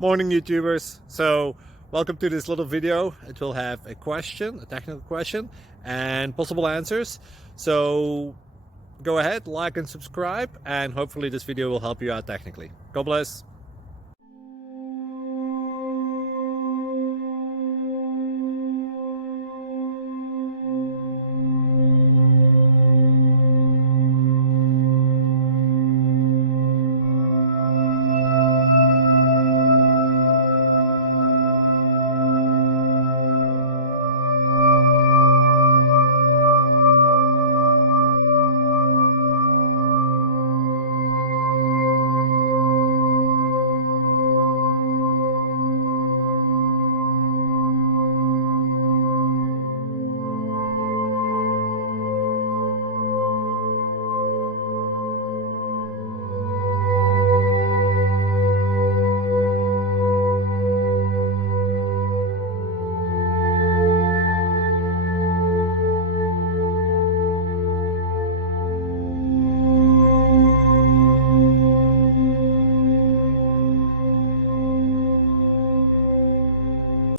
Morning YouTubers. So welcome to this little video. It will have a question, a technical question, and possible answers. So go ahead, like and subscribe, and hopefully this video will help you out technically. God bless.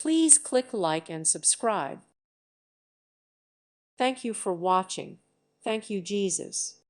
Please click like and subscribe. Thank you for watching. Thank you, Jesus.